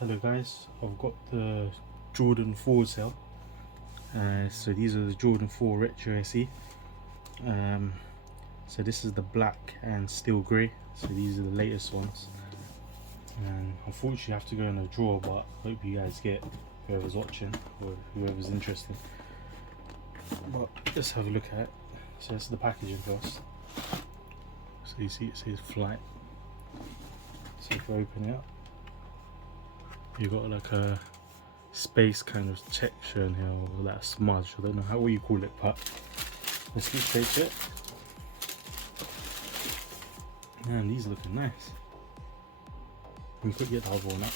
Hello guys, I've got the Jordan 4s here. So these are the Jordan 4 Retro SE. So this is the black and steel grey. So these are the latest ones. And unfortunately I have to go in a drawer, but I hope you guys get whoever's watching or whoever's interested. But let's have a look at it. So that's the packaging first. So you see it says flight. So if we open it up, you got like a space kind of texture in here, or like a smudge. I don't know what you call it, but let's get straight to it. Man, these are looking nice. We could get the other one up.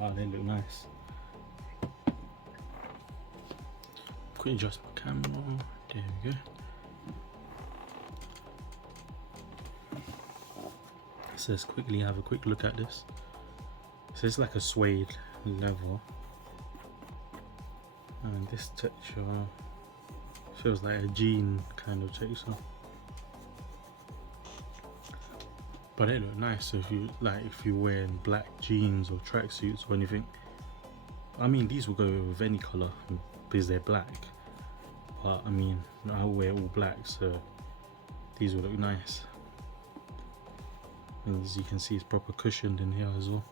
Oh, they look nice. Quickly adjust my camera. There we go. So let's quickly have a quick look at this. So it's like a suede leather, and this texture feels like a jean kind of texture, but they look nice. So if you're wearing black jeans or tracksuits or anything, I mean these will go with any color because they're black, but I mean I'll wear all black, so these will look nice. And as you can see, it's proper cushioned in here as well.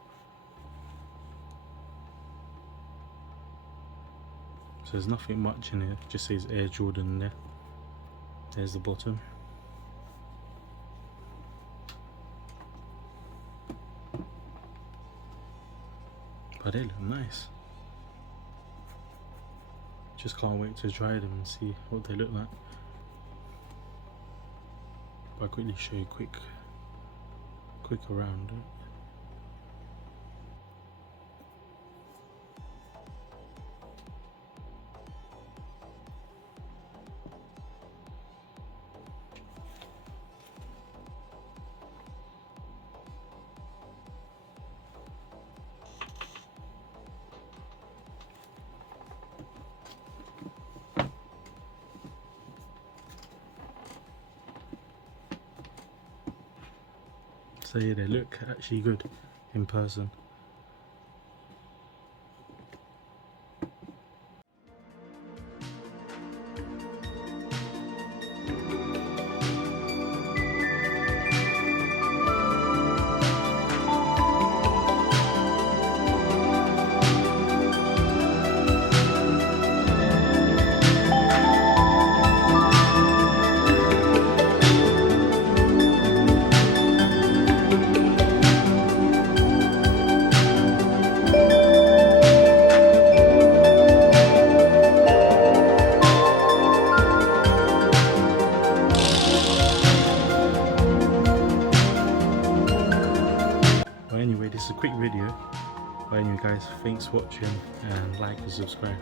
So there's nothing much in it, just says Air Jordan there. There's the bottom. But they look nice. Just can't wait to try them and see what they look like. But I'll quickly show you quick around it. So yeah, they look actually good in person. Well, anyway, this is a quick video. But anyway guys, thanks for watching, and like and subscribe.